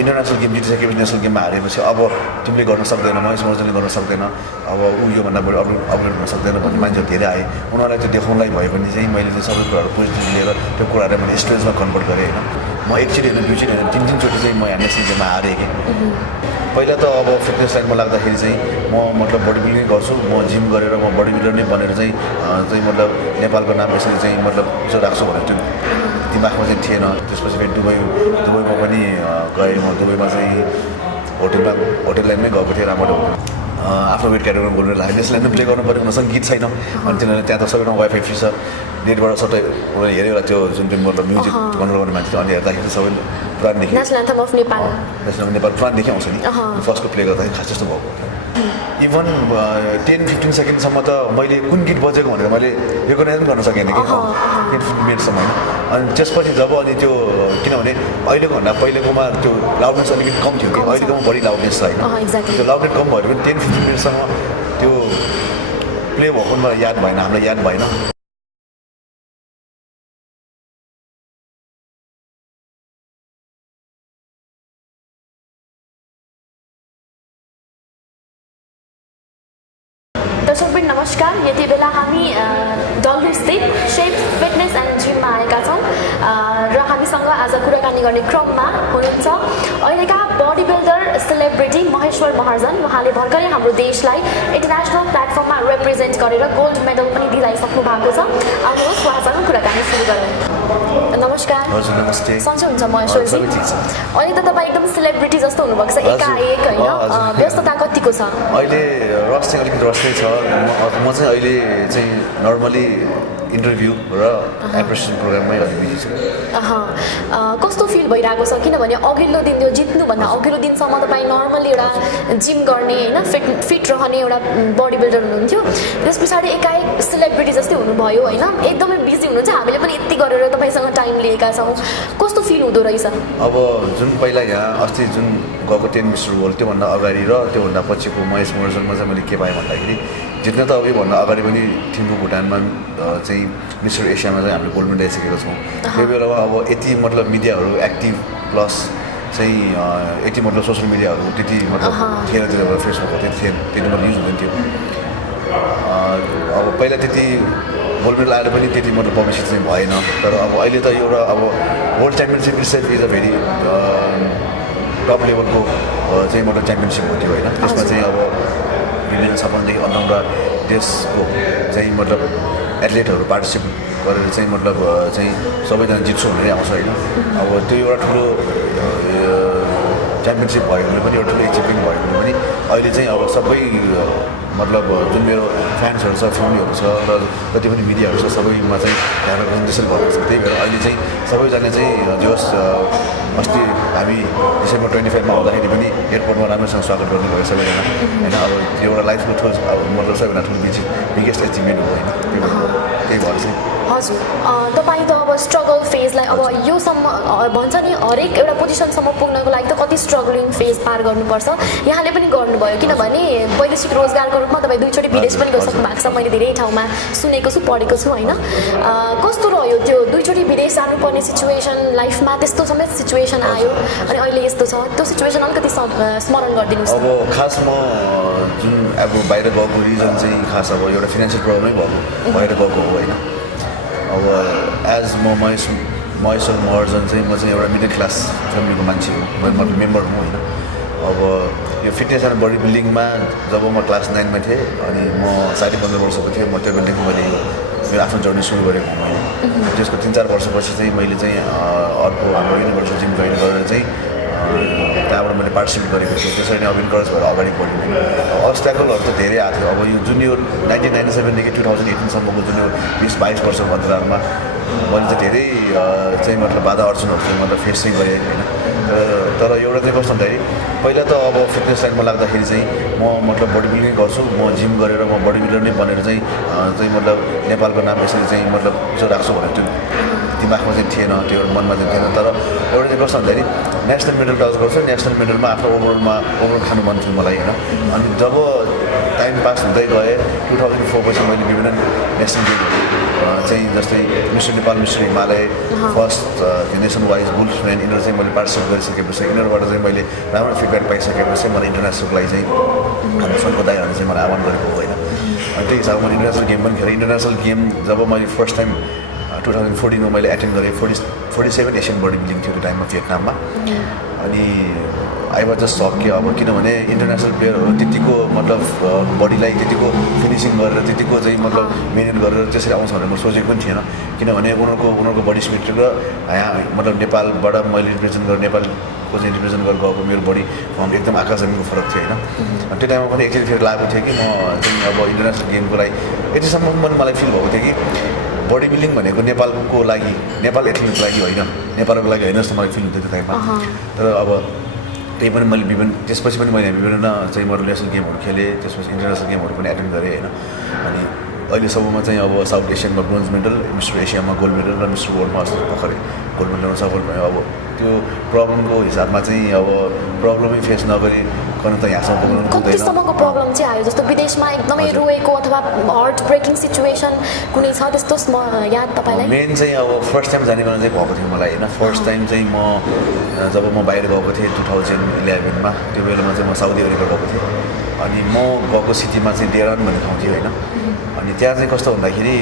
international game जितिसकेपछि national गेममा हारेपछि अब तिमीले गर्न सक्दैन महेश महर्जनले गर्न सक्दैन अब ऊ योभन्दा बढी अपग्रेड गर्न सक्दैन भन्ने मान्छेहरू धेरै आए उनीहरूलाई त्यो देखाउनलाई भयो भने चाहिँ मैले चाहिँ सबै कुराहरू पोजिटिभ लिएर त्यो कुराहरूलाई मैले स्टेजमा कन्भर्ट गरेँ होइन म एकचोटि होइन दुईचोटि होइन तिनचोटि चाहिँ म नेसनल गेममा हारेँ कि पहिला त अब फिटनेस लाइनमा लाग्दाखेरि चाहिँ म मतलब बडी बिल्डिङ गर्छु म जिम गरेर म बडी बिल्डर नै बनेर चाहिँ मतलब नेपालको नाम यसरी चाहिँ मतलब यसो राख्छु भनेर त्यो दिमागमा चाहिँ थिएन त्यसपछि फेरि दुबईमा पनि गएँ म दुबईमा चाहिँ होटल लाइनमै गएको थिएँ राम्रो आफ्नो वेट क्याटेगोरीमा बोल्नु लाग्यो नेसनल लाइन प्ले गर्नु पऱ्यो उनीसँग गीत छैन अनि तिनीहरूले त्यहाँ त सबैमा वाइफाई फ्री छ नेटबाट सबै उनीहरूले हेऱ्यो होला त्यो जुन चाहिँ मतलब म्युजिक कन्ट्रोल गर्ने मान्छे अनि हेर्दाखेरि सबै पुरानो देखेँ national anthem of Nepal Nepal पुरानो देखेँ आउँछ नि फर्स्टको प्ले गर्दाखेरि खास जस्तो भएको इभन 10-15 सेकेन्डसम्म त मैले कुन गीत बजेको भनेर मैले रेकगनाइज पनि गर्न सकेन कि 10-15 मिनटसम्म होइन अनि त्यसपछि जब अनि त्यो किनभने अहिलेको भन्दा पहिलेकोमा त्यो लाउडनेस अलिकति कम थियो कि अहिलेकोमा बढी लाउडनेस छ होइन त्यो लाउडनेस कम भएर पनि 10-15 मिनटसम्म त्यो प्ले भएको याद भएन हामीलाई याद भएन दर्शकवृन्द नमस्कार यति बेला हामी डल्लुस्थित शेप फिटनेस एन्ड जिममा आएका छौँ र हामीसँग आज कुराकानी गर्ने क्रममा हुनुहुन्छ अहिलेका body builder celebrity Mahesh Maharjan उहाँले भर्खरै हाम्रो देशलाई इन्टरनेसनल प्लेटफर्ममा रिप्रेजेन्ट गरेर गोल्ड मेडल पनि दिलाइसक्नु भएको छ आउनुहोस् उहाँसँग कुराकानी सुरु गरौँ नमस्कार नमस्ते सन्चै हुन्छ महेश्वरजी अहिले त तपाईँ एकदम सेलिब्रिटी जस्तो हुनुभएको छ एकाएक होइन व्यस्तता कतिको छ अहिले रस चाहिँ अलिकति रसै छ म चाहिँ अहिले चाहिँ नर्मली इन्टरभ्यू र एप्रिसिएसन प्रोग्राममै अलिक बिजी छु कस्तो फिल भइरहेको छ किनभने अघिल्लो दिन त्यो जित्नुभन्दा अघिल्लो दिनसम्म तपाईँ नर्मली एउटा जिम गर्ने होइन फिट रहने एउटा बडी बिल्डर हुनुहुन्थ्यो त्यस पछाडि एकाएक सेलिब्रिटी जस्तै हुनुभयो होइन एकदमै बिजी हुनुहुन्छ हामीले पनि यति गरेर तपाईँसँग टाइम लिएका छौँ कस्तो फिल हुँदो रहेछ अब जुन पहिला यहाँ अस्ति जुन गएको 10 मिस्टर वर्ल्ड त्योभन्दा अगाडि र त्योभन्दा पछिको महेश महर्जनमा चाहिँ मैले के पाएँ भन्दाखेरि जित्न त अब योभन्दा अगाडि पनि थिम्पू भुटानमा चाहिँ मिस्टर एसियामा चाहिँ हामीले गोल्ड मेडल आइसकेका छौँ त्यो बेलामा अब यति मतलब मिडियाहरू एक्टिभ प्लस चाहिँ यति मतलब सोसियल मिडियाहरू त्यति मतलब थिएन त्यो बेला फेसबुकहरू त्यति मतलब युज हुँदैन थियो अब पहिला त्यति गोल्ड मेडल आएर पनि त्यति मतलब पब्लिसिटी चाहिँ भएन तर अब अहिले त एउटा अब world championship itself is a very top लेभलको चाहिँ मतलब च्याम्पियनसिप हो त्यो होइन त्यसमा चाहिँ अब विभिन्न 56देखि 58वटा देशको चाहिँ मतलब एथलेटहरू पार्टिसिपेट गरेर चाहिँ मतलब चाहिँ सबैजना जित्छु भनेर आउँछ होइन अब त्यो एउटा ठुलो च्याम्पियनसिप भयो भने पनि एउटा ठुलो एचिभमेन्ट भयो भने पनि अहिले चाहिँ अब सबै मतलब जुन मेरो फ्यान्सहरू छ फ्यामिलीहरू छ र जति पनि मिडियाहरू छ सबैमा चाहिँ ध्यान राख्नु त्यसरी भएको छ त्यही भएर अहिले चाहिँ सबैजना चाहिँ जे होस् अस्ति हामी डिसेम्बर 25 मा आउँदाखेरि पनि एयरपोर्टमा राम्रोसँग स्वागत गर्नुभयो सबैजना होइन अब त्यो एउटा लाइफको ठुलो अब मतलब सबैभन्दा ठुलो बिगेस्ट एचिभमेन्ट हो होइन त्यही भएर चाहिँ हजुर तपाईँ त अब स्ट्रगल फेजलाई अब योसम्म भन्छ नि हरेक एउटा पोजिसनसम्म पुग्नको लागि त कति स्ट्रगलिङ फेज पार गर्नुपर्छ यहाँले पनि गर्नुभयो किनभने वैदेशिक रोजगारको रूपमा तपाईँ दुईचोटि विदेश पनि गइसक्नु भएको छ मैले धेरै ठाउँमा सुनेको छु पढेको छु होइन कस्तो रह्यो त्यो दुईचोटि विदेश जानुपर्ने सिचुएसन लाइफमा त्यस्तो समेत सिचुएसन आयो अनि अहिले यस्तो छ त्यो सिचुएसन अलिकति स्मरण गरिदिनुहोस् अब खास म जुन अब बाहिर गएको रिजन चाहिँ खास अब एउटा फाइनेन्सियल प्रब्लमै भएको बाहिर गएको हो होइन अब एज म महेश महर्जन चाहिँ म चाहिँ एउटा मिडल क्लास फ्यामिलीको मान्छे हो म मेम्बर हुँ होइन अब यो फिटनेस एन्ड बडी बिल्डिङमा जब म क्लास 9मा थिएँ अनि म 15.5 वर्षको थिएँ म त्योभन्देखि मैले मेरो आफ्नो जर्नी सुरु गरेको हुँ होइन त्यसको 3-4 वर्षपछि चाहिँ मैले चाहिँ अर्को हाम्रो युनिभर्सिटी जिम जोइन गरेर चाहिँ त्यहाँबाट मैले पार्टिसिपेट गरेको थिएँ त्यसरी नै अब इन्करेज भएर अगाडि बढ्यो होइन अब्स्ट्याकलहरू त धेरै आएको थियो अब यो जुन यो 1997देखि 2018सम्मको जुन यो 20-22 वर्षको अन्तरालमा मैले चाहिँ धेरै चाहिँ मतलब बाधा अर्चनहरू चाहिँ मतलब फेस चाहिँ गरेँ होइन तर एउटा चाहिँ कस्तो भन्दाखेरि पहिला त अब फिटनेस लाइनमा लाग्दाखेरि चाहिँ म मतलब बडी बिल्डिङ गर्छु म जिम गरेर म बडी बिल्डर नै बनेर चाहिँ मतलब नेपालको नाम यसरी चाहिँ मतलब यसो राख्छु भनेर त्यो दिमागमा चाहिँ थिएन त्यो मनमा चाहिँ थिएन तर एउटा चाहिँ कस्तो भन्दाखेरि नेसनल मेडल टच गर्छु नेसनल मेडलमा आफ्नो ओभरअल खानु मन थियो मलाई होइन अनि जब टाइम पास हुँदै गएँ 2004 पछि मैले विभिन्न नेसनल गेमहरू चाहिँ जस्तै mister Nepal mister Himalaya first nation wise बुल्सम्यान यिनीहरू चाहिँ मैले पार्टिसिपेट गरिसकेपछि यिनीहरूबाट चाहिँ मैले राम्रो फिडब्याक पाइसकेपछि मलाई इन्टरनेसनलको लागि चाहिँ हाम्रो सङ्घको दाइहरूले चाहिँ मलाई आह्वान गरेको हो होइन अनि त्यही हिसाबले मैले इन्टरनेसनल गेम पनि खेलेँ इन्टरनेसनल गेम जब मैले फर्स्ट टाइम 2014मा मैले एटेन्ड गरेँ 47 एसियन बडी बिल्डिङ थियो त्यो टाइममा भियतनाममा अनि आई वाज जस्ट सक कि अब किनभने इन्टरनेसनल प्लेयरहरू त्यतिको मतलब बडीलाई त्यतिको फिनिसिङ गरेर त्यतिको चाहिँ मतलब मेहनत गरेर त्यसरी आउँछ भनेर म सोचेको पनि थिएन किनभने उनीहरूको बडी स्पिड र यहाँ मतलब नेपालबाट मैले रिप्रेजेन्ट गरेर नेपालको चाहिँ रिप्रेजेन्ट गरेर गएको मेरो बडी फर्म एकदम आकाश जमिनको फरक थियो होइन त्यो टाइममा पनि एकचोटि फेरि लागेको थियो कि म चाहिँ अब इन्टरनेसनल गेमको लागि यतिसम्म पनि मलाई फिल भएको थियो कि बडी बिल्डिङ भनेको नेपालको लागि नेपाल एथलिटको लागि होइन नेपालको लागि होइन जस्तो मलाई फिल हुन्थ्यो त्यो टाइममा तर अब त्यही पनि मैले विभिन्न त्यसपछि पनि मैले विभिन्न चाहिँ म नेसनल गेमहरू खेलेँ त्यसपछि इन्टरनेसनल गेमहरू पनि एटेन्ड गरेँ होइन अनि अहिलेसम्ममा चाहिँ अब साउथ एसियनमा ब्रोन्ज मेडल मिस्टर एसियामा गोल्ड मेडल र मिस्टर वर्ल्डमा अस्ति भर्खरै गोल्ड मेडलमा सफल भयो अब त्यो प्रब्लमको हिसाबमा चाहिँ अब प्रब्लमै फेस नगरिकन त यहाँसम्म पुग्नु कतिसम्मको प्रब्लम चाहिँ आयो जस्तो विदेशमा एकदमै रोएको अथवा हार्ट ब्रेकिङ सिचुएसन कुनै छ त्यस्तो याद तपाईँलाई मेन चाहिँ अब फर्स्ट टाइम जाने बेला चाहिँ भएको थियो मलाई होइन फर्स्ट टाइम चाहिँ म जब म बाहिर गएको थिएँ 2011मा त्यो बेलामा चाहिँ म साउदी अरेबिया गएको थिएँ अनि म गएको सिटीमा चाहिँ डेरान भन्ने ठाउँ थियो होइन अनि त्यहाँ चाहिँ कस्तो भन्दाखेरि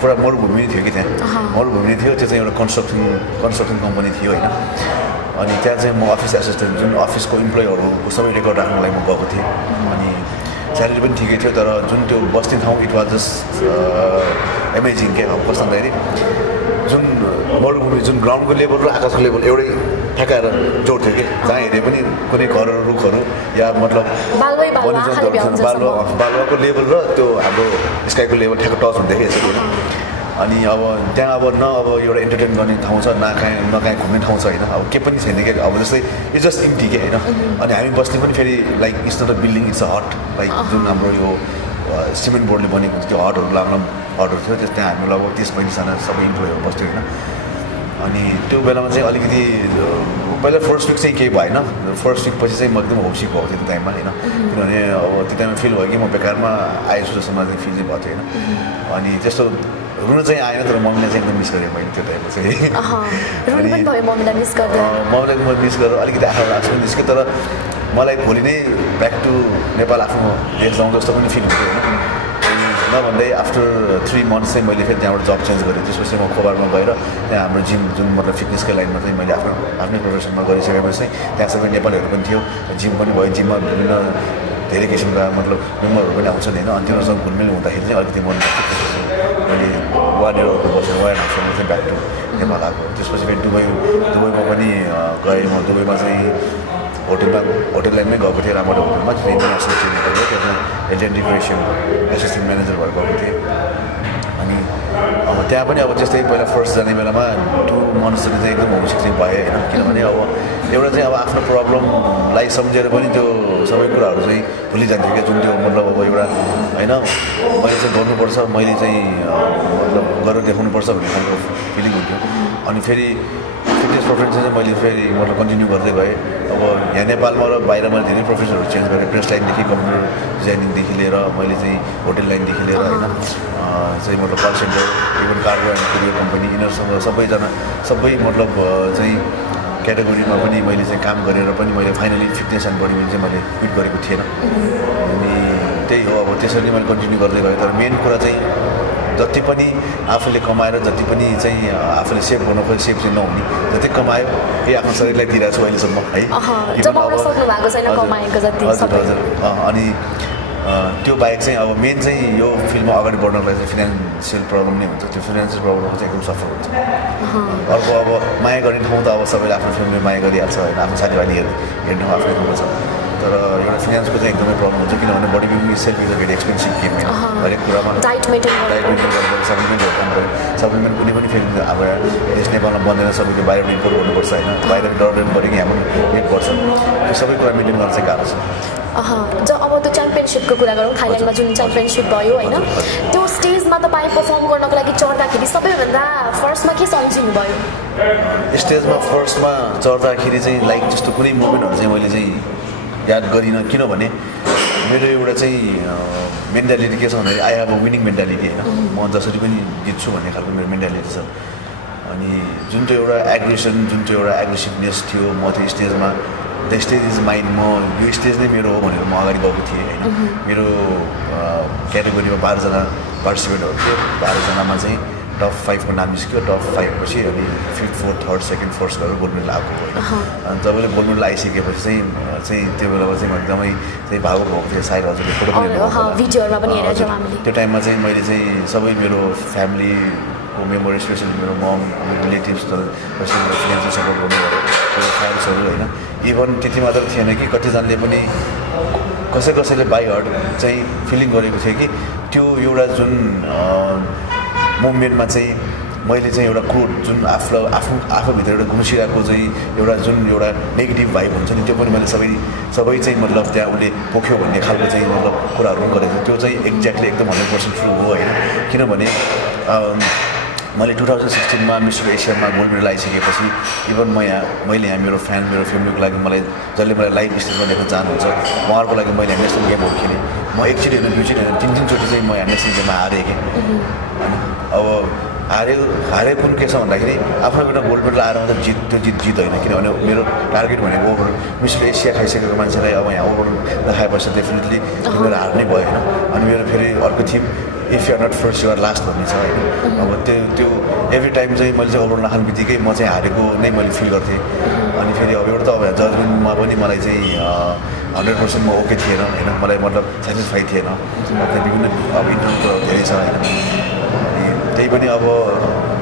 पुरा मरुभूमि थियो कि त्यहाँ मरुभूमि थियो त्यो चाहिँ एउटा कन्स्ट्रक्सन कम्पनी थियो होइन अनि त्यहाँ चाहिँ म अफिस एसिस्टेन्ट जुन अफिसको इम्प्लोइहरूको सबै रेकर्ड राख्नको लागि म गएको थिएँ अनि स्यालेरी पनि ठिकै थियो तर जुन त्यो बस्ने ठाउँ इट वाज जस्ट एमेजिङ क्या अब कस्तो भन्दाखेरि जुन मरुभूमि जुन ग्राउन्डको लेभल र आकाशको लेभल एउटै ठ्याक्काएर जोड्थ्यो कि जहाँ हेरे पनि कुनै घरहरू रुखहरू या मतलब बालुवाको लेभल र त्यो हाम्रो स्काईको लेभल ठ्याक्क टच हुन्थ्यो कि यसरी होइन अनि अब त्यहाँ अब न अब एउटा इन्टरटेन गर्ने ठाउँ छ न कहीँ घुम्ने ठाउँ छ होइन अब केही पनि छैन क्या अब जस्तै इट्स जस्ट इम्टी क्या होइन अनि हामी बस्ने पनि फेरि like it's not a building it's a hut like जुन हाम्रो यो सिमेन्ट बोर्डले बनेको हुन्छ त्यो हटहरू लाग्न हटहरू थियो त्यस त्यहाँ हामीलाई अब 30-35जना सबै इम्प्लोइहरू बस्थ्यो होइन अनि त्यो बेलामा चाहिँ अलिकति पहिला फर्स्ट विक चाहिँ केही भएन फर्स्ट विक पछि चाहिँ म एकदम होपसिक भएको थियो त्यो टाइममा होइन किनभने अब त्यो टाइममा फिल भयो कि म बेकारमा आएछु जस्तो मलाई चाहिँ फिल चाहिँ भएको थियो होइन अनि त्यस्तो रुनु चाहिँ आएन तर मम्मीलाई चाहिँ एकदम मिस गरेँ मैले त्यो टाइममा चाहिँ मम्मीलाई म मिस गरेर अलिकति आँखा निस्क्यो तर मलाई भोलि नै ब्याक टु नेपाल आफ्नो देश जाउँ जस्तो पनि फिल हुन्थ्यो होइन नभन्दै आफ्टर 3 मन्थ्स चाहिँ मैले फेरि त्यहाँबाट जब चेन्ज गरेँ त्यसपछि म खोबारमा गएर त्यहाँ हाम्रो जिम जुन मतलब फिटनेसकै लाइनमा चाहिँ मैले आफ्नै प्रोफेसनमा गरिसकेपछि त्यहाँ सबै नेपालीहरू पनि थियो जिम पनि भयो जिममा विभिन्न धेरै किसिमका मतलब मेम्बरहरू पनि आउँछन् होइन अनि तिनीहरूसँग घुलमिल हुँदाखेरि चाहिँ अलिकति मन लाग्थ्यो मैले 1 इयर बसेर 1.5 year चाहिँ ब्याक टु नेपाल आएको त्यसपछि फेरि दुबईमा पनि गएँ म दुबईमा चाहिँ होटल लाइनमै गएको थिएँ राम्रो होटलमा इन्टरनेसनल ट्रेनिङ थियो त्यो चाहिँ एजेन्ट डिप्रेसन एसिस्टेन्ट म्यानेजर भएर गएको थिएँ अनि अब त्यहाँ पनि अब जस्तै पहिला फर्स्ट जाने बेलामा 2 months जति चाहिँ एकदम होमसिक चाहिँ भएँ होइन किनभने अब एउटा चाहिँ अब आफ्नो प्रब्लमलाई सम्झेर पनि त्यो सबै कुराहरू चाहिँ भुलिजान्थ्यो क्या जुन त्यो मतलब अब एउटा होइन मैले चाहिँ गर्नुपर्छ मैले चाहिँ मतलब गरेर देखाउनुपर्छ भन्ने खालको फिलिङ हुन्थ्यो अनि फेरि फिटनेस प्रोफेसन चाहिँ मैले फेरि मतलब कन्टिन्यू गर्दै गएँ अब यहाँ नेपालमा र बाहिर मैले धेरै प्रोफेसनहरू चेन्ज गरेँ प्रेस लाइनदेखि कम्प्युटर डिजाइनिङदेखि लिएर मैले चाहिँ होटल लाइनदेखि लिएर होइन चाहिँ मतलब call centre even cargo and courier company यिनीहरूसँग सबै मतलब चाहिँ क्याटेगोरीमा पनि मैले चाहिँ काम गरेर पनि मैले finally fitness and body building चाहिँ मैले क्विट गरेको थिएन अनि त्यही हो अब त्यसरी मैले कन्टिन्यू गर्दै गएँ तर मेन कुरा चाहिँ जति पनि आफूले कमाएर जति पनि चाहिँ आफूले सेभ गर्नु खोइ सेभ चाहिँ नहुने जति कमायो त्यही आफ्नो शरीरलाई दिइरहेको छु अहिलेसम्म है हजुर अनि त्यो बाहेक चाहिँ अब मेन चाहिँ यो फिल्डमा अगाडि बढ्नलाई चाहिँ फिनान्सियल प्रब्लम नै हुन्छ त्यो फिनान्सियल प्रब्लममा चाहिँ एकदम सफर हुन्छ अर्को अब माया गर्ने ठाउँ त अब सबैले आफ्नो फ्यामिली माया गरिहाल्छ होइन आफ्नो साथीभाइले हेर्ने ठाउँ आफ्नै ठाउँमा छ तर एउटा फिनान्सको चाहिँ एकदमै प्रब्लम हुन्छ किनभने body building self is a very expensive game होइन हरेक कुरामा डाइट मेन्टेन गर्नुपर्छ सप्लिमेन्टहरू खानुपर्छ सप्लिमेन्ट कुनै पनि फेरि अब देश नेपालमा बन्दैन सबैको बाहिरबाट इम्पोर्ट गर्नुपर्छ होइन बाहिर डर पऱ्यो कि यहाँ पनि वेट गर्छ त्यो सबै कुरा मेन्टेन गर्न चाहिँ गाह्रो छ अब त्यो च्याम्पियनसिपको कुरा गरौँ थाइल्यान्डमा जुन च्याम्पियनसिप भयो होइन त्यो स्टेजमा तपाईँ पर्फर्म गर्नको लागि चढ्दाखेरि सबैभन्दा फर्स्टमा के सम्झिनु भयो स्टेजमा फर्स्टमा चढ्दाखेरि चाहिँ लाइक जस्तो कुनै मोमेन्टहरू चाहिँ मैले चाहिँ याद गरिनँ किनभने मेरो एउटा चाहिँ मेन्टालिटी के छ भन्दाखेरि I have a winning mentality होइन म जसरी पनि जित्छु भन्ने खालको मेरो मेन्टालिटी छ अनि जुन चाहिँ एउटा एग्रेसन जुन चाहिँ एउटा एग्रेसिभनेस थियो म त्यो स्टेजमा द स्टेज इज माइन्ड म यो स्टेज नै मेरो हो भनेर म अगाडि गएको थिएँ होइन मेरो क्याटेगोरीमा 12जना पार्टिसिपेन्टहरू थियो 12जनामा चाहिँ टप 5को नाम निस्क्यो टप 5 पछि अनि 5th 4th 3rd 2nd 1st गरेर गोल्ड मेडल आएको होइन अनि जबले गोल्ड मेडल आइसकेपछि चाहिँ त्यो बेलामा चाहिँ म एकदमै चाहिँ भावुक भएको थिएँ सायद हजुरले फोटो पनि त्यो टाइममा चाहिँ मैले चाहिँ सबै मेरो फ्यामिलीको मेम्बर स्पेसली मेरो मम मेरो रिलेटिभ्स जस्तै मेरो फ्रेन्ड्सले सपोर्ट गर्नुभयो मेरो फ्यान्सहरू होइन इभन त्यति मात्र थिएन कि कतिजनाले पनि कसैले बाई हार्ट चाहिँ फिलिङ गरेको थियो कि त्यो एउटा जुन मुभमेन्टमा चाहिँ मैले चाहिँ एउटा कोट जुन आफूभित्र एउटा घुसिरहेको चाहिँ एउटा जुन एउटा नेगेटिभ भाइब हुन्छ नि त्यो पनि मैले सबै चाहिँ मतलब त्यहाँ उसले पोख्यो भन्ने खालको चाहिँ मतलब कुराहरू पनि गरेको थियो त्यो चाहिँ एक्ज्याक्टली एकदम 100% ट्रु हो होइन किनभने मैले 2016मा मिस्टर एसियामा गोल्ड मेडल आइसकेपछि इभन मैले यहाँ मेरो फ्यामिलीको लागि मलाई जसले मलाई लाइभ स्टेजमा देख्न चाहनुहुन्छ उहाँहरूको लागि मैले नेसनल गेमहरू खेलेँ म एकचोटि होइन दुईचोटि होइन 3-3 चोटि चाहिँ म नेसनल गेममा हारेँ कि होइन अब हारे कुन के छ भन्दाखेरि आफ्नो बेला गोल्ड मेडल आएर मात्रै त्यो जित होइन किनभने मेरो टार्गेट भनेको ओभर मिस्टर एसिया खाइसकेको मान्छेलाई अब यहाँ ओभर देखाएपछि डेफिनेटली मेरो हार्नै भयो होइन अनि मेरो फेरि अर्को theme if you are not first you are last भन्ने छ होइन अब त्यो एभ्री टाइम चाहिँ मैले चाहिँ ओभर नखाने बित्तिकै म चाहिँ हारेको नै मैले फिल गर्थेँ अनि फेरि अब एउटा त अब जजमेन्टमा पनि मलाई चाहिँ 100% म ओके थिएन होइन मलाई मतलब सेटिस्फाई थिएन विभिन्न अब इन्टरभ्यू धेरै छ होइन अनि त्यही पनि अब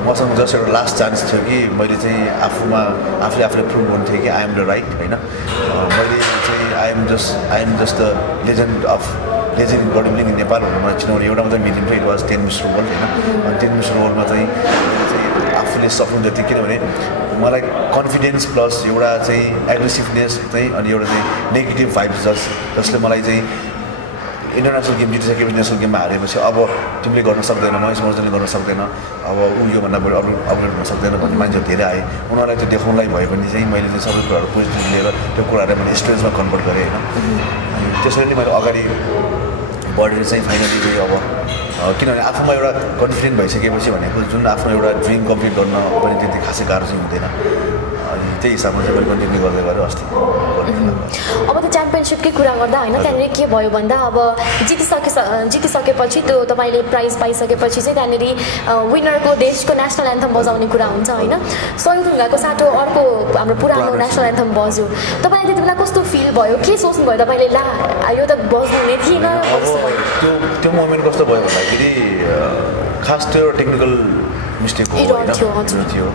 मसँग जस्ट एउटा लास्ट चान्स थियो कि मैले चाहिँ आफूले प्रुभ गर्नु थियो कि आई एम द राइट होइन मैले चाहिँ I am just the legend in bodybuilding in Nepal भनेर मलाई चिनाउने एउटा मात्रै मिटिङ थियो इट वाज 10 मिस्टर वर्ल्ड होइन अनि 10 मिस्टर वर्ल्डमा चाहिँ मैले चाहिँ आफूले सक्नु जति किनभने मलाई कन्फिडेन्स प्लस एउटा चाहिँ एग्रेसिभनेस चाहिँ अनि एउटा चाहिँ नेगेटिभ भाइब्स जसले मलाई चाहिँ इन्टरनेसनल गेम जितिसकेपछि नेसनल गेममा हारेपछि अब तिमीले गर्न सक्दैन महेश महर्जनले गर्न सक्दैन अब योभन्दा बढी अपग्रेड हुन सक्दैन भन्ने मान्छेहरू धेरै आए उनीहरूलाई त्यो देखाउनलाई भयो भने चाहिँ मैले चाहिँ सबै कुराहरू पोजिटिभ लिएर त्यो कुराहरूलाई मैले स्ट्रेसमा कन्भर्ट गरेँ होइन अनि त्यसरी नै मैले अगाडि बढेर चाहिँ फाइनली चाहिँ अब किनभने आफूमा एउटा कन्फिडेन्ट भइसकेपछि भनेको जुन आफ्नो एउटा ड्रिम कम्प्लिट गर्न पनि त्यति खासै गाह्रो चाहिँ हुँदैन अनि त्यही हिसाबमा चाहिँ मैले कन्टिन्यू गर्दै गरेँ अस्ति अब त्यो च्याम्पियनसिपकै कुरा गर्दा होइन त्यहाँनिर के भयो भन्दा अब जितिसकेपछि त्यो तपाईँले प्राइज पाइसकेपछि चाहिँ त्यहाँनिर विनरको देशको नेसनल एन्थम बजाउने कुरा हुन्छ होइन सहयोग ढुङ्गाको साटो अर्को हाम्रो पुरानो नेसनल एन्थम बज्यो तपाईँलाई त्यति बेला कस्तो फिल भयो के सोच्नुभयो तपाईँले ला यो त बज्नु हुने थिएन त्यो मोमेन्ट कस्तो भयो भन्दाखेरि खास त्यो टेक्निकल मिस्टेक हो थियो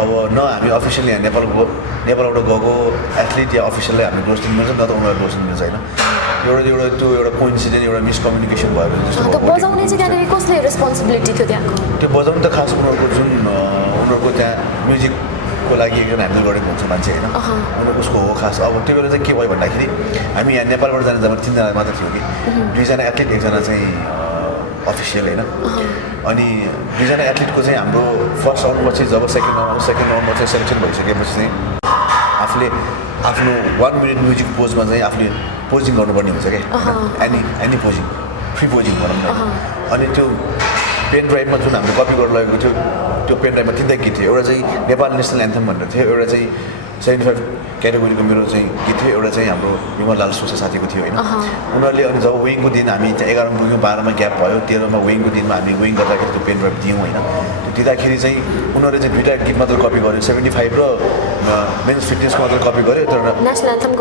अब न हामी अफिसियली यहाँ नेपालबाट गएको एथलिट या अफिसियललाई हामी दोष दिनु मिल्छ न त उनीहरूलाई दोष दिनु मिल्छ होइन एउटा कोइन्सिडेन्ट एउटा मिसकम्युनिकेसन भयो जस्तो बजाउने चाहिँ त्यहाँनिर कसले रेस्पोन्सिबिलिटी थियो त्यहाँको त्यो बजाउनु त खास उनीहरूको त्यहाँ म्युजिकको लागि एकजना ह्यान्डल गरेको हुन्छ मान्छे होइन उनीहरूको उसको हो खास अब त्यो बेला चाहिँ के भयो भन्दाखेरि हामी यहाँ नेपालबाट जाने जब 3जना मात्र थियो कि 2जना एथलिट एकजना चाहिँ अफिसियल होइन अनि 2जना एथलिटको चाहिँ हाम्रो फर्स्ट राउन्डपछि जब सेकेन्ड राउन्डमा चाहिँ सेलेक्सन भइसकेपछि चाहिँ आफूले आफ्नो 1 मिनट म्युजिक पोजमा चाहिँ आफूले पोजिङ गर्नुपर्ने हुन्छ क्या एनी पोजिङ फ्री पोजिङ भनौँ न अनि त्यो पेन ड्राइभमा जुन हामीले कपी गरेर लगेको थियो त्यो पेन ड्राइभमा 3टा गीत थियो एउटा चाहिँ नेपाल नेसनल एन्थम भनेर थियो एउटा चाहिँ 75 क्याटेगोरीको मेरो चाहिँ गीत थियो एउटा चाहिँ हाम्रो विमल लाल सोसा साथीको थियो होइन उनीहरूले अनि जब विङको दिन हामी त्यहाँ 11मा पुग्यौँ 12मा ग्याप भयो 13मा विङको दिनमा हामी विङ गर्दाखेरि त्यो पेन ड्राइभ दियौँ होइन त्यो दिँदाखेरि चाहिँ उनीहरूले चाहिँ 2टा गीत मात्र कपी गर्यो 75 र मेन्स फिटनेसको मात्र कपी गर्यो तर नेसनल एन्थम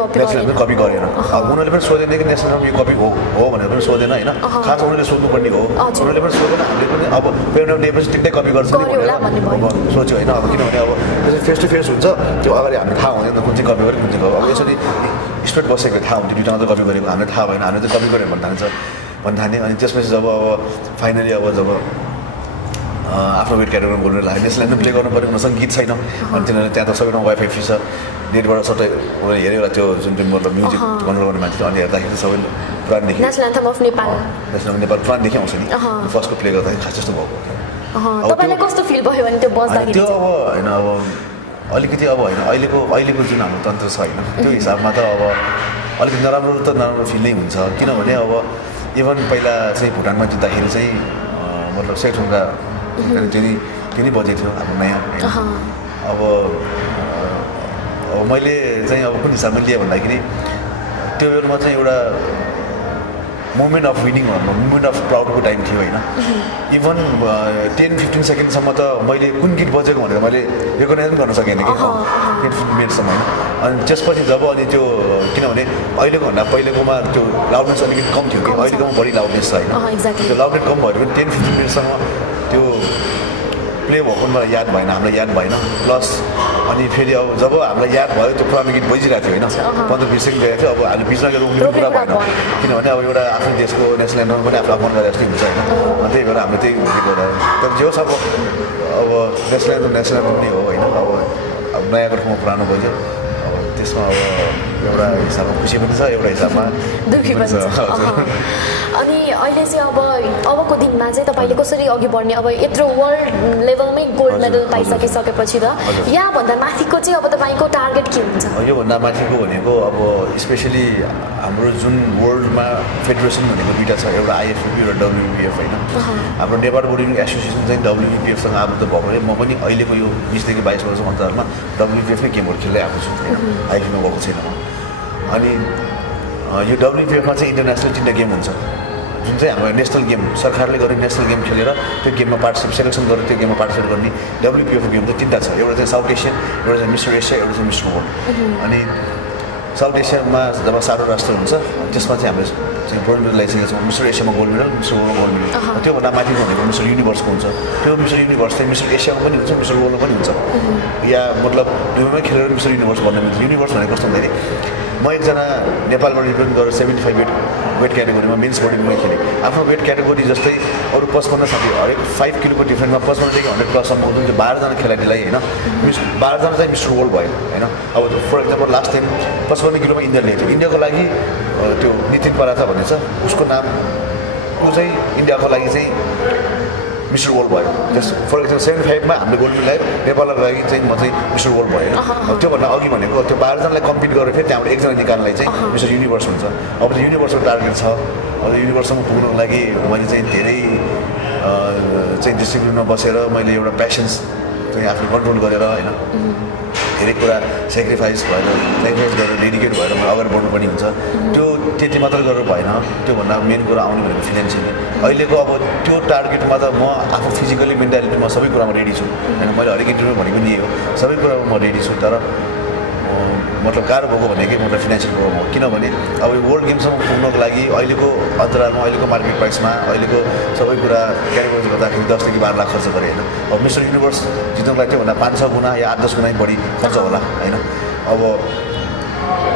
कपी गरेन अब उनीहरूले पनि सोधेन कि नेसनल एन्थम यो कपी हो भनेर पनि सोधेन होइन खास उनीहरूले सोध्नुपर्ने हो उनीहरूले पनि सोधेन हामीले पनि अब पेन ड्राइभ दिएपछि 3टै कपी गर्छ नि भनेर अब सोच्यो होइन अब किनभने अब फेस टु फेस हुन्छ त्यो अगाडि हामीले थाहा हुँदैन कुन चाहिँ कपी गरेको कुन चाहिँ अब यसरी स्ट्रेट बसेको थाहा हुन्थ्यो 2टा मात्र कपी गरेको हामीलाई थाहा भएन हामीले चाहिँ कपी गरेर भन्न थाल्ने अनि त्यसपछि जब अब फाइनली अब जब आफ्नो वेट क्याटेगोरीमा बोल्नु लाग्यो नेसनल एन्थम प्ले गर्नु पऱ्यो उनीसँग गीत छैन अनि तिनीहरूले त्यहाँ त सबैमा वाइफाई फ्री छ नेटबाट सबै उनीहरूले हेरेर त्यो जुन चाहिँ मतलब म्युजिक कन्ट्रोल गर्ने मान्छे अनि हेर्दाखेरि सबै पुरानदेखि नेसनल एन्थम अफ नेपाल पुरानदेखि आउँछ नि फर्स्टको प्ले गर्दाखेरि खास जस्तो भएको तपाईँलाई कस्तो फिल भयो भने त्यो बज्दाखेरि त्यो अब होइन अब अलिकति अब होइन अहिलेको जुन हाम्रो तन्त्र छ होइन त्यो हिसाबमा त अब अलिकति नराम्रो त नराम्रो फिल नै हुन्छ किनभने अब इभन पहिला चाहिँ भुटानमा जित्दाखेरि चाहिँ मतलब सेटुङका तिनी बजेको थियो हाम्रो नयाँ अब मैले चाहिँ अब कुन हिसाबले लिएँ भन्दाखेरि त्यो बेलामा चाहिँ एउटा moment of winning moment of प्राउडको टाइम थियो होइन इभन 10-15 सेकेन्डसम्म त मैले कुन गीत बजेको भनेर मैले रेकगनाइज पनि गर्न सकेन कि 10-15 मिनटसम्म होइन अनि त्यसपछि जब अनि त्यो किनभने अहिलेको भन्दा पहिलेकोमा त्यो लाउडनेस अलिकति कम थियो कि अहिलेकोमा बढी लाउडनेस छ होइन त्यो लाउडनेस कम भएर पनि 10-15 मिनटसम्म त्यो प्ले भएको मलाई याद भएन हामीलाई याद भएन प्लस अनि फेरि अब जब हामीलाई याद भयो त्यो पुरानो गीत बजिरहेको थियो होइन 15-20 सेकेन्ड गएको थियो अब हामीले बिचमा गएर उम्लिने कुरा भएन किनभने अब एउटा आफ्नो देशको नेसनल एन्थम पनि आफूलाई मन गरे जस्तै हुन्छ होइन अनि त्यही भएर हामीले त्यही गीत गर्दा तर जे होस् अब नेसनल एन्थम नै हो होइन अब नयाँको ठाउँमा पुरानो बज्यो अब त्यसमा अब एउटा हिसाबमा खुसी पनि छ एउटा हिसाबमा दुःखी पनि छ अनि अहिले चाहिँ अबको दिनमा चाहिँ तपाईँले कसरी अघि बढ्ने अब यत्रो वर्ल्ड लेभलमै गोल्ड मेडल पाइसकेपछि त यहाँभन्दा माथिको चाहिँ अब तपाईँको टार्गेट के हुन्छ योभन्दा माथिको भनेको अब स्पेसली हाम्रो जुन वर्ल्डमा फेडरेसन भनेको दुईवटा छ एउटा आइएफबी र डब्लुबिपिएफ होइन हाम्रो नेपाल बोडिङ एसोसिएसन चाहिँ डब्लुबिपिएफसँग आबद्ध भएकोले म पनि अहिलेको यो 20 देखि 22 वर्षको अन्तरालमा डब्लुबिपिएफमै गेमहरू खेल्दै आएको छु होइन आइएफबीमा गएको छैन अनि यो डब्लुबिपिएफमा चाहिँ इन्टरनेसनल 3टा गेम हुन्छ जुन चाहिँ हाम्रो नेसनल गेम सरकारले गर्ने नेसनल गेम खेलेर त्यो गेममा सेलेक्सन गरेर त्यो गेममा पार्टिसिपेट गर्ने डब्लुबिपिएफको गेम चाहिँ 3टा छ एउटा चाहिँ साउथ एसियन एउटा चाहिँ मिस्टर एसिया एउटा चाहिँ मिस्टर वर्ल्ड अनि साउथ एसियामा जब सारो राष्ट्र हुन्छ त्यसमा चाहिँ हामीले चाहिँ गोल्ड मेडल ल्याइसकेका छौँ मिस्टर एसियामा गोल्ड मेडल मिस्टर वर्ल्डमा गोल्ड मेडल त्योभन्दा माथि भनेको मिस्टर युनिभर्सको हुन्छ त्यो मिस्टर युनिभर्स चाहिँ मिस्टर एसियामा पनि हुन्छ मिस्टर वर्ल्डमा पनि हुन्छ या मतलब दुवैमै खेलेर मिस्टर युनिभर्स भन्न मिल्छ युनिभर्स भनेको कस्तो भन्दाखेरि म एकजना नेपालबाट रिप्रेजेन्ट गरेर 75 वेट क्याटेगोरीमा मेन्स बडीमा खेलेँ आफ्नो वेट क्याटेगोरी जस्तै अरू 55 साथी हरेक 5 किलोको डिफ्रेन्टमा 55 देखि 100 प्लससम्म जुन चाहिँ 12जना खेलाडीलाई होइन 12जना चाहिँ मिस्टर वर्ल्ड भयो होइन अब फर इक्जाम्पल लास्ट टाइम 55 किलोमा इन्डिया ल्याएको थियो इन्डियाको लागि त्यो नितिन पराथा भन्ने छ उसको नाम ऊ चाहिँ इन्डियाको लागि चाहिँ मिस्टर वर्ल्ड भयो जस फर इक्जाम्पल 75मा हामीले गोल्ड मेडल ल्यायो नेपालको लागि चाहिँ म चाहिँ मिस्टर वर्ल्ड भयो होइन त्योभन्दा अघि भनेको त्यो 12जनालाई कम्पिट गरेर फेरि त्यहाँबाट एकजना निकाल्नलाई चाहिँ मिस्टर युनिभर्स हुन्छ अब त्यो युनिभर्सको टार्गेट छ अब युनिभर्ससम्म पुग्नको लागि मैले चाहिँ धेरै चाहिँ डिसिप्लिनमा बसेर मैले एउटा पेसेन्स चाहिँ आफूले कन्ट्रोल गरेर होइन धेरै कुरा सेक्रिफाइस गरेर डेडिकेट भएर म अगाडि बढ्नुपर्ने हुन्छ त्यो त्यति मात्र गरेर भएन त्योभन्दा मेन कुरा आउने भनेको फिनान्सियली अहिलेको अब त्यो टार्गेटमा त म आफू फिजिकली मेन्टालिटीमा सबै कुरामा रेडी छु होइन मैले हरेक इन्टरभ्यू भनेको नि हो सबै कुरामा म रेडी छु तर मतलब गाह्रो भएको भनेकै मतलब फिनान्सियल प्रब्लम हो किनभने अब यो वर्ल्ड गेमसम्म पुग्नको लागि अहिलेको अन्तरालमा अहिलेको मार्केट प्राइसमा अहिलेको सबै कुरा क्याटेगोरिज गर्दाखेरि 10 देखि 12 लाख खर्च गरेँ होइन अब मिस्टर युनिभर्स जित्नको लागि त्योभन्दा 5-6 गुणा या 8-10 गुणा बढी खर्च होला होइन अब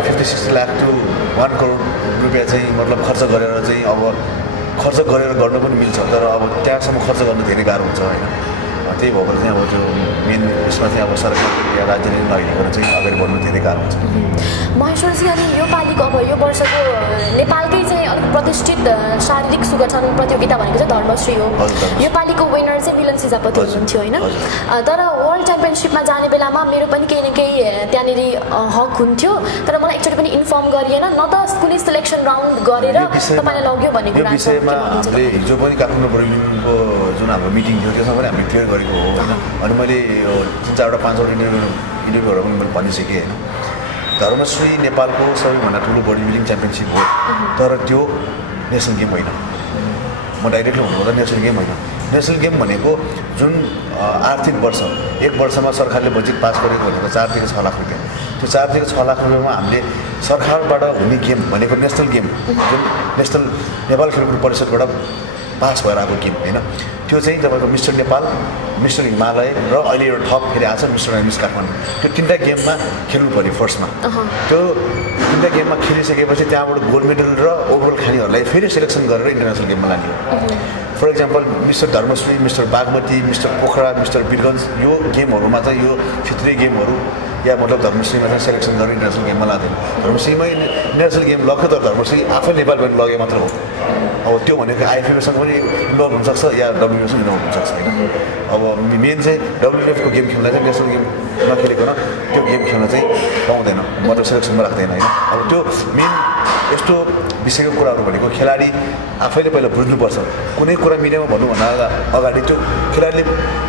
50-60 लाख टु 1 करोड रुपियाँ चाहिँ मतलब खर्च गरेर चाहिँ अब खर्च गरेर गर्न पनि मिल्छ तर अब त्यहाँसम्म खर्च गर्न धेरै गाह्रो हुन्छ होइन त्यही भएर चाहिँ अब त्यो मेन यसमा चाहिँ अब सरकार या राज्यले नहेरिकन चाहिँ अगाडि बढ्नु धेरै गाह्रो हुन्छ महेश्वरजी अनि यो पालिको अब यो वर्षको नेपालकै चाहिँ अलिक प्रतिष्ठित शारीरिक सुगठन प्रतियोगिता भनेको चाहिँ धर्मश्री हो यो पालिको विनर चाहिँ मिलन सिजापति हुनुहुन्थ्यो होइन तर वर्ल्ड च्याम्पियनसिपमा जाने बेलामा मेरो पनि केही न केही त्यहाँनिर हक हुन्थ्यो तर मलाई एकचोटि पनि इन्फर्म गरिएन न त कुनै सिलेक्सन राउन्ड गरेर तपाईँलाई लग्यो भन्ने कुरा यो विषयमा हामीले हिजो पनि काठमाडौँ बोडिबिल्डिङको जुन हाम्रो मिटिङ थियो त्यसमा पनि हामीले क्लियर गरेको हो होइन अनि मैले यो 3-4वटा 5वटा इन्टरभ्यूहरू पनि मैले भनिसकेँ होइन धर्मश्री नेपालको सबैभन्दा ठुलो बडी बिल्डिङ च्याम्पियनसिप हो तर त्यो नेसनल गेम होइन म डाइरेक्टली भन्नुपर्दा नेसनल गेम होइन नेसनल गेम भनेको जुन आर्थिक वर्ष एक वर्षमा सरकारले बजेट पास गरेको भनेको 4 देखि 6 लाख रुपियाँ त्यो 4 देखि 6 लाख रुपियाँमा हामीले सरकारबाट हुने गेम भनेको नेसनल गेम जुन नेसनल नेपाल खेलकुद परिषदबाट पास भएर आएको गेम होइन त्यो चाहिँ तपाईँको मिस्टर नेपाल मिस्टर हिमालय र अहिले एउटा थप फेरि आएको छ मिस्टर मिस काठमाडौँ त्यो 3टा गेममा खेल्नु पऱ्यो फर्स्टमा त्यो 3टा गेममा खेलिसकेपछि त्यहाँबाट गोल्ड मेडल र ओभरअल खानेहरूलाई फेरि सेलेक्सन गरेर इन्टरनेसनल गेममा लाने हो for example mister Dharmashri mister Bagmati mister Pokhara mister Birgunj यो गेमहरूमा चाहिँ यो क्षेत्रीय गेमहरू या मतलब धर्मश्रीमा चाहिँ सेलेक्सन गरेर इन्टरनेसनल गेममा लाँदैन धर्मश्रीमै इन्टरनेसनल गेम लग्यो तर धर्मश्री आफै नेपाल पनि लगे मात्र हो अब त्यो भनेको आइएफएसँग पनि इन्भल्भ हुनसक्छ या डब्लुबिएफसँग इन्भल्भ हुनसक्छ होइन अब मेन चाहिँ डब्लुबिएफको गेम खेल्दा चाहिँ नेसनल गेम नखेलिकन त्यो गेम खेल्न चाहिँ पाउँदैन मतलब सेलेक्सनमा राख्दैन होइन अब त्यो मेन यस्तो विषयको कुराहरू भनेको खेलाडी आफैले पहिला बुझ्नुपर्छ कुनै कुरा मिडियामा भन्नुभन्दा अगाडि त्यो खेलाडीले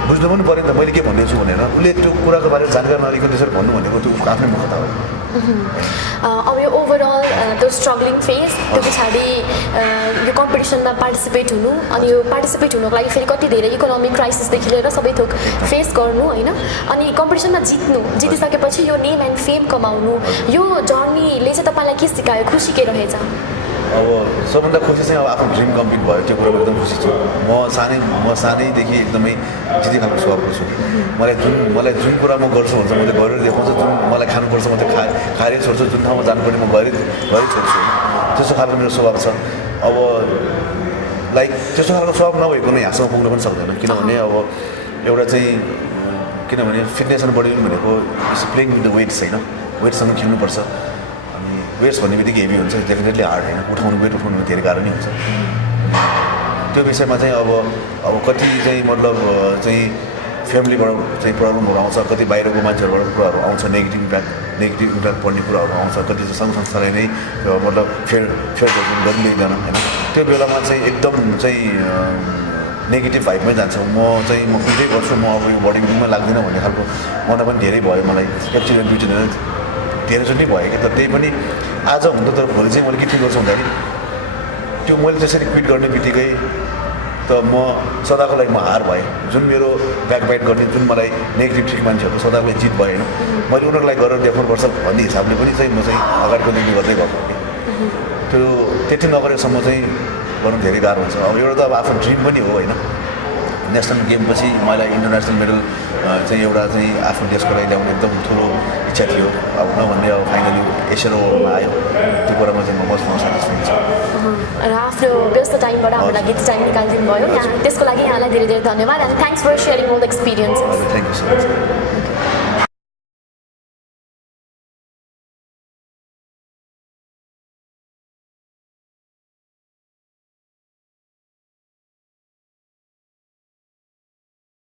बुझ्नु पनि पऱ्यो नि त मैले के भन्दैछु भनेर उसले त्यो कुराको बारेमा जानकारी नलिकन त्यसरी भन्नु भनेको त्यो उसको आफ्नै मूर्खता हो अब यो ओभरअल त्यो स्ट्रगलिङ फेज त्यो पछाडि यो कम्पिटिसनमा पार्टिसिपेट हुनु अनि यो पार्टिसिपेट हुनुको लागि फेरि कति धेरै इकोनोमिक क्राइसिसदेखि लिएर सबै थोक फेस गर्नु होइन अनि कम्पिटिसनमा जितिसकेपछि यो नेम एन्ड फेम कमाउनु यो जर्नीले चाहिँ तपाईँलाई के सिकायो खुसी के रहेछ अब सबभन्दा खुसी चाहिँ अब आफ्नो ड्रिम कम्प्लिट भयो त्यो कुरामा एकदम खुसी छु म सानैदेखि एकदमै जित्ने खालको स्वभावको छु मलाई जुन कुरा म गर्छु भन्छ मैले गरेर देखाउँछु जुन मलाई खानुपर्छ म त्यो खाएरै छोड्छु जुन ठाउँमा जानुपर्ने म गरेरै छोड्छु त्यस्तो खालको मेरो स्वभाव छ अब लाइक त्यस्तो खालको स्वभाव नभएको नै यहाँसम्म पुग्न पनि सक्दैन किनभने अब एउटा चाहिँ किनभने फिटनेस एन्ड बडी बिल्डिङ भनेको is playing with the weights होइन वेट्ससँग खेल्नुपर्छ वेट्स भन्ने बित्तिकै हेभी हुन्छ डेफिनेटली हार्ड होइन उठाउनु वेट उठाउनु धेरै गाह्रो नै हुन्छ त्यो विषयमा चाहिँ अब कति चाहिँ मतलब चाहिँ फ्यामिलीबाट चाहिँ प्रब्लमहरू आउँछ कति बाहिरको मान्छेहरूबाट कुराहरू आउँछ नेगेटिभ इम्प्याक्ट पर्ने कुराहरू आउँछ कति चाहिँ सङ्घ संस्थाले नै मतलब फेयर गरिँदैन होइन त्यो बेलामा चाहिँ एकदम चाहिँ नेगेटिभ भाइबमै जान्छ म कुनै गर्छु म अब यो बडी बिल्डिङमा लाग्दैन भन्ने खालको मलाई पनि धेरै भयो मलाई एक्सिडेन्ट बिटिँदैन धेरैचोटि भयो कि तर त्यही पनि आज हुँदा तर भोलि चाहिँ मैले के फिल गर्छु भन्दाखेरि त्यो मैले त्यसरी क्विट गर्ने बित्तिकै त म सदाको लागि म हार भएँ जुन मेरो ब्याकबाइट गर्ने जुन मलाई नेगेटिभ ठिक मान्छेहरू सदाको लागि जित भएन मैले उनीहरूको लागि गरेर देखाउनुपर्छ भन्ने हिसाबले पनि चाहिँ म चाहिँ अगाडिको दिन गर्दै गएको त्यो त्यति नगरेसम्म चाहिँ गर्नु धेरै गाह्रो हुन्छ अब एउटा त अब आफ्नो ड्रिम पनि हो होइन नेसनल गेमपछि मलाई इन्टरनेसनल मेडल चाहिँ एउटा चाहिँ आफ्नो देशको लागि ल्याउने एकदम ठुलो इच्छा थियो अब नभन्ने अब फाइनली एसियन ओभरमा आयो त्यो कुरामा चाहिँ म मसँग सेटिस्फाइड छु र आफ्नो व्यस्त टाइमबाट हाम्रो लागि टाइम निकालिदिनु भयो त्यसको लागि यहाँलाई धेरै धेरै धन्यवाद and thanks for sharing all the experiences thank you so much